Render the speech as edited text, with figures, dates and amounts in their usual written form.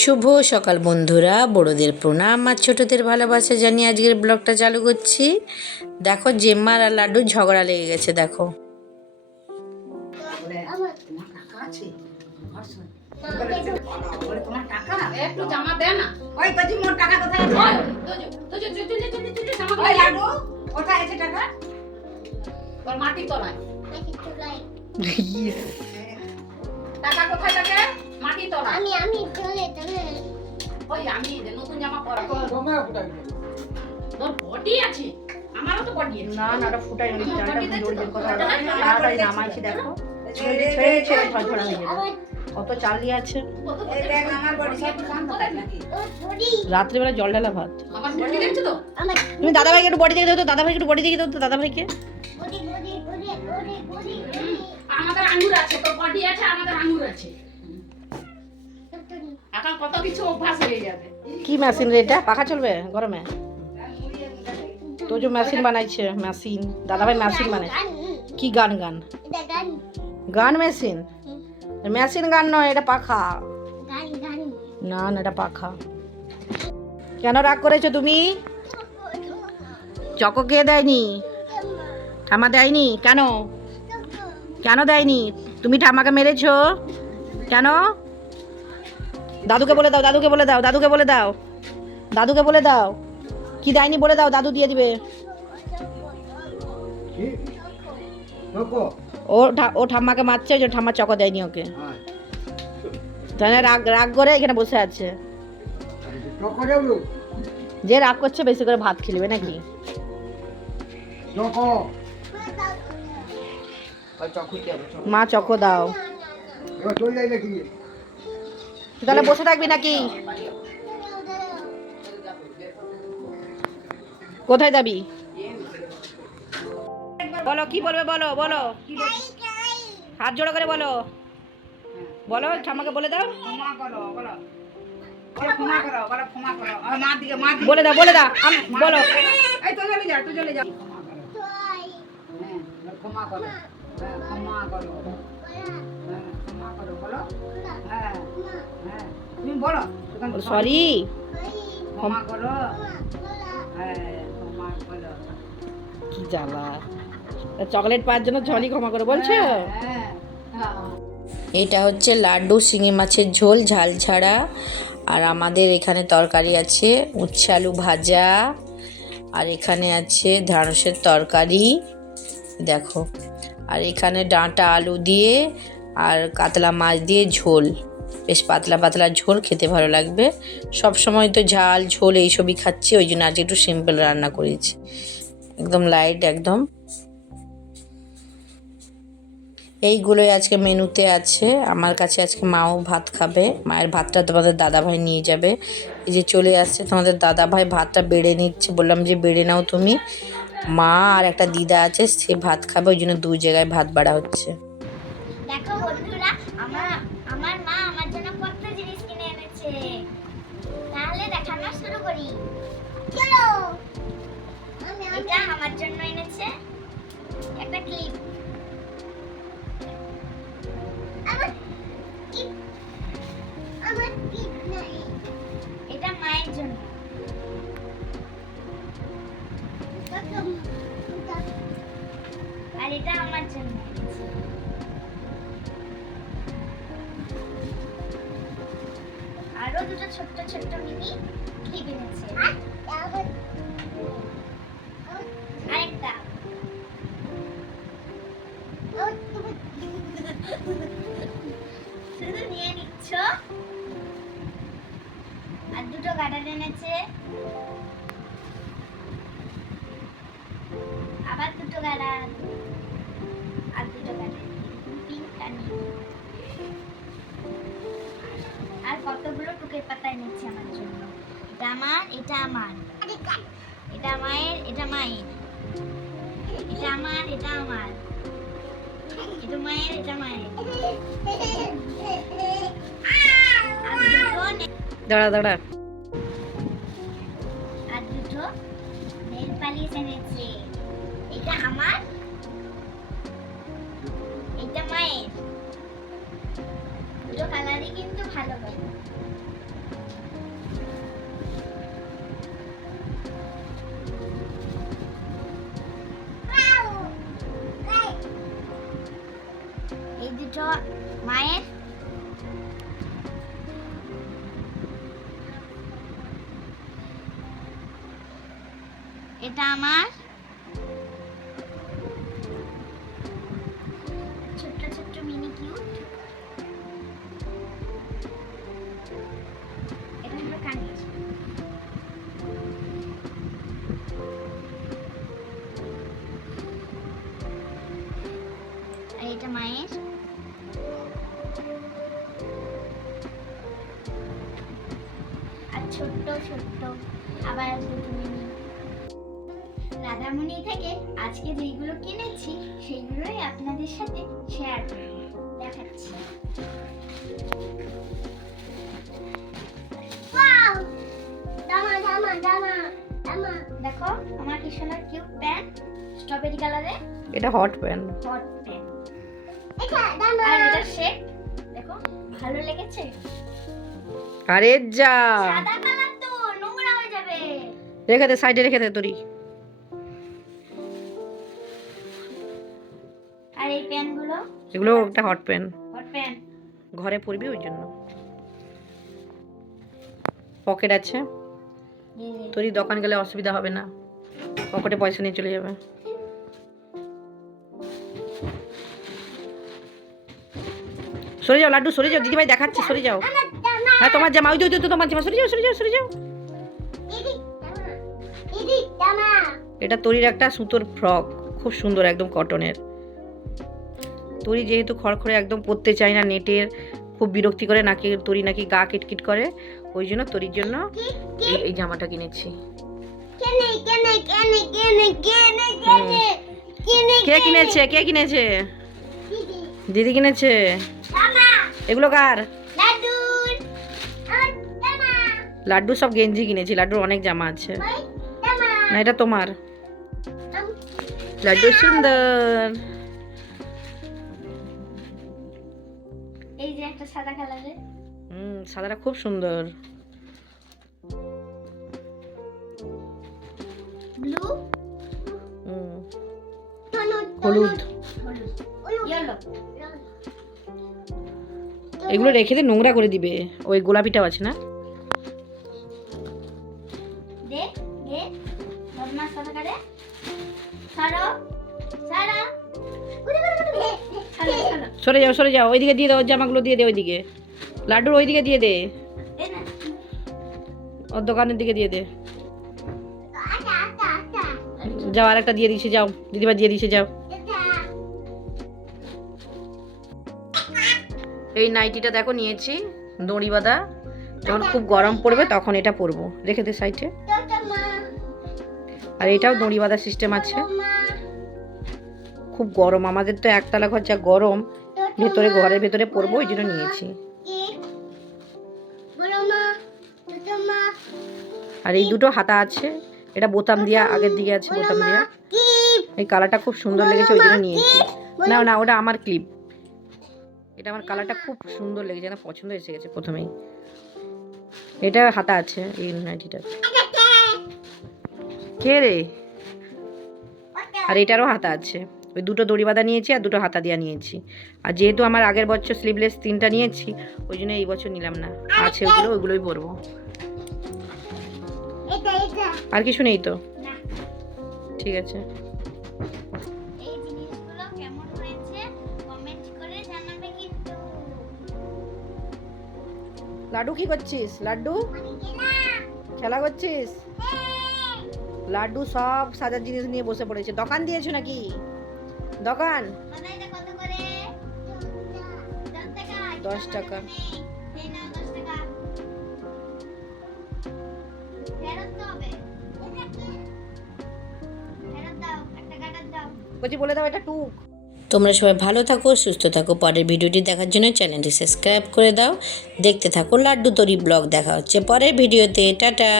শুভ সকাল বন্ধুরা, বড়দের প্রণাম আর ছোটদের ভালোবাসা জানিয়ে আজকের ব্লগটা চালু করছি। দেখো জেম্মার আর লাড্ডুর ঝগড়া লেগে গেছে। দেখো টাকা কোথায় থাকে? মাটি তলা। আমি চলে ওই আমি নতুন জামা পরা তোর বডি আছে, আমারও তো বডি আছে। না না, ওটা ফুটাই নি, চালটা জোরে জোরে কথা তাড়াতাড়ি নামাইছি। দেখো ছেড়ে ছেড়ে ছেড়ে ঝরঝরা হয়ে যাবে। কত চাল দিয়ে আছে। রাত্রিবেলা জল ঢালা ভাত। আমার বডি দেখছো তো? তুমি দাদা ভাইকে একটু বডি দেখে দাও তো, দাদা ভাইকে একটু বডি দেখে দাও তো, দাদা ভাইকে। আমাদের আঙ্গুর আছে, তোর বডি আছে, আমাদের আঙ্গুর আছে। এখন কত কিছু অভ্যাস হয়ে যাবে। কি মেশিন রে এটা? পাখা চলবে গরমে? তো যে মেশিন বানাইছে, মেশিন দাদা ভাই মেশিন বানাইছে। কি গান গান গান মেশিন? মেশিন গান নয়, এটা পাখা। না না, এটা পাখা। কেন রাগ করেছো তুমি? চকো কে দেয়নি? ঠামা দেয়নি? কেন কেন দেয়নি? তুমি ঠামাকে মেরেছো কেন? দাদুকে বলে দাও, দাদুকে বলে দাও, দাদুকে বলে দাও, দাদুকে বলে দাও। কি দেয়নি বলে দাও, দাদু দিয়ে দিবে। ও ঠাম্মাকে মারছে, ওই জন্য ঠাম্মা চকো দেয়নি ওকে। তাহলে রাগ রাগ করে এখানে বসে আছে। যে রাগ করছে বেশি করে ভাত খেলিবে নাকি? মা চকো দাও। তাহলে বসে থাকবি নাকি? কোথায় যাবি? বলো কি বলবে, বলো বলো। হাত জোড়ো করে বলো, বলো ঠাম্মাকে বলে দাও। বলে দাও বলে দাও, বলো। সরি, কি জ্বালা। চকলেট পাওয়ার জন্য ঝলি ক্ষমা করে বলছো? এটা হচ্ছে লাড্ডু শিঙি মাছের ঝোল ঝাল ছাড়া। আর আমাদের এখানে তরকারি আছে উচ্ছে আলু ভাজা, আর এখানে আছে ঢ্যাঁড়সের তরকারি দেখো। আর এখানে ডাঁটা আলু দিয়ে আর কাতলা মাছ দিয়ে ঝোল, বেশ পাতলা পাতলা ঝোল, খেতে ভালো লাগবে। সব সময় তো ঝাল ঝোল এইসবই খাচ্ছি, ওই জন্য আজকে একটু সিম্পল রান্না করেছি, একদম লাইট একদম। এইগুলোই আজকে মেনুতে আছে। আমার কাছে আজকে মাও ভাত খাবে, মায়ের ভাতটা তোমাদের দাদাভাই নিয়ে যাবে। এই যে চলে আসছে তোমাদের দাদাভাই, ভাতটা বেড়ে নিচ্ছে। বললাম যে বেড়ে নাও তুমি। মা আর একটা দিদা আছে, সে ভাত খাবে, ওই জন্য দু জায়গায় ভাত বাড়া হচ্ছে। দেখো বন্ধুরা, আমার মা আমার জন্য কত জিনিস কিনে এনেছে। তাহলে দেখানো শুরু করি। চলো। এটা আমার জন্য এনেছে একটা ক্লিপ। আমার ক্লিপ নাই। এটা মায়ের জন্য। আর এটা আমার জন্য এনেছে। আরো দুটো ছোট্ট ছোট্ট মিনি ক্লিপ এনেছে। আরেকটা শুধু নিয়ে নিচ্ছ। আর দুটো গার্ডার এনেছে, আবার দুটো গার্ডার, আর দুটো গার্ডার পিঙ্ক আর নীল। আর কতগুলো টুকের পাতা এনেছে আমার জন্য। এটা আমার, এটা আমার, এটা মায়ের, এটা মায়ের, এটা আমার, এটা আমার, এটা মায়ের, এটা মায়ের। দাঁড়া দাঁড়া। আর দুটো নেল পালিশ এনেছে। এটা আমার, এটা মায়ের। দুটো কালারই কিন্তু ভালো হবে। এটা আমার ছোট্ট ছোট্ট মিনি কিউট। এটা হলো কানের। আর এটা মায়ের। আর ছোট্ট ছোট্ট আবার দুটো মিনি। রাধামণি থেকে আজকে যেগুলো কিনেছি সেইগুলোই আপনাদের সাথে শেয়ার করব, দেখাচ্ছি। ওয়াও, দামা দামা দামা দামা, দেখো আমার কি সুন্দর কিউট প্যান্ট, স্ট্রবেরি কালারে। এটা হট প্যান। Hot pant. এটা দামা। আর এটা শেপ দেখো, ভালো লেগেছে? আরে যা, সাদা কালার তো নোংরা হয়ে যাবে। রেখে দে, সাইডে রেখে দে তোরি। আর এই প্যান্টগুলো, এগুলো একটা হট প্যান, হট প্যান্ট। ঘরে পরবি ওই জন্য। পকেট আছে, তোরই দোকান গেলে অসুবিধা হবে না, পকেটে পয়সা নিয়ে চলে যাবে। সরে যাও লাড্ডু, সরে যাও, দিদিভাই দেখাচ্ছে, সরে যাও। হ্যাঁ তোমার জামা, ওই তো তোমার জামা, সরে যাও সরে যাও সরে যাও। এটা তোরির একটা সুতোর ফ্রক, খুব সুন্দর, একদম কটনের। তোরি যেহেতু খড়খড়ে একদম পরতে চায় না, নেটের খুব বিরক্তি করে, নাকি তোরি নাকি গা কিটকিট করে, ওই জন্য তোরির জন্য এই জামাটা কিনেছি। কে কিনেছে? কে কিনেছে? দিদি কিনেছে। এগুলো কার? লাড্ডু সব গেঞ্জি কিনেছি, লাড্ডুর অনেক জামা আছে। না এটা তোমার। লাড্ডু সুন্দর। এই যে একটা সাদা কালারের। সাদাটা খুব সুন্দর। ব্লু, হলুদ। ইয়েলো। এগুলো রেখে দিয়ে নোংরা করে দিবে। ওই গোলাপিটাও আছে না? দে দে, বদমাস কথা করে। সারো সারা, সরে যাও সরে যাও, ওইদিকে দিয়ে দাও, জামাগুলো দিয়ে দে ওইদিকে। লাড্ডুর ওইদিকে দিয়ে দে, ওর দোকানের দিকে দিয়ে দে। যাও, আর একটা দিয়ে দিছে, যাও দিদিভাই দিয়ে দিছে, যাও। এই নাইটিটা দেখো নিয়েছি, দড়ি বাঁধা, যখন খুব গরম পড়বে তখন এটা পরবো। রেখে দে সাইডে। আর এটাও দড়ি বাঁধা সিস্টেম আছে। খুব গরম, আমাদের তো একতলা ঘর, যা গরম, ভেতরে ঘরের ভেতরে পরবো, ওই জন্য নিয়েছি। আর এই দুটো হাতা আছে, এটা বোতাম দিয়া, আগের দিকে আছে বোতাম দিয়া। এই কালারটা খুব সুন্দর লেগেছে, ওই জন্য নিয়েছি। না না, ওটা আমার ক্লিপ। এটা আমার কালারটা খুব সুন্দর লেগেছে, না পছন্দ এসে গেছে প্রথমেই। এটা হাতা আছে এই নাইটিটা। কে রে? আর এটারও হাতা আছে। ওই দুটো দড়ি বাঁধা নিয়েছি আর দুটো হাতা দিয়া নিয়েছি। আর যেহেতু আমার আগের বছর স্লিভলেস 3টা নিয়েছি, ওই জন্য এই বছর নিলাম না। আছে ওগুলো, ওইগুলোই পরবো। আর কিছু নেই তো? ঠিক আছে। এই জিনিসগুলো কেমন হয়েছে কমেন্ট করে জানাবে কিন্তু। লাড্ডু কি করছিস? লাড্ডু খেলা করছিস? লাড্ডু সব সাজার জিনিস নিয়ে বসে পড়েছে। দোকান দিয়েছো নাকি? দোকান? দাদা এটা কত করে? 10 টাকা। 10 টাকা। এই নাও 10 টাকা। ফেরত তো হবে। ফেরত দাও, একটা কাটার দাও। বলছি বলে দাও এটা টুক। তোমরা সবাই ভালো থাকো, সুস্থ থাকো। পরের ভিডিওটি দেখার জন্য চ্যানেলটি সাবস্ক্রাইব করে দাও। দেখতে থাকো লাড্ডু তরি ব্লগ। দেখা হচ্ছে পরের ভিডিওতে। টাটা।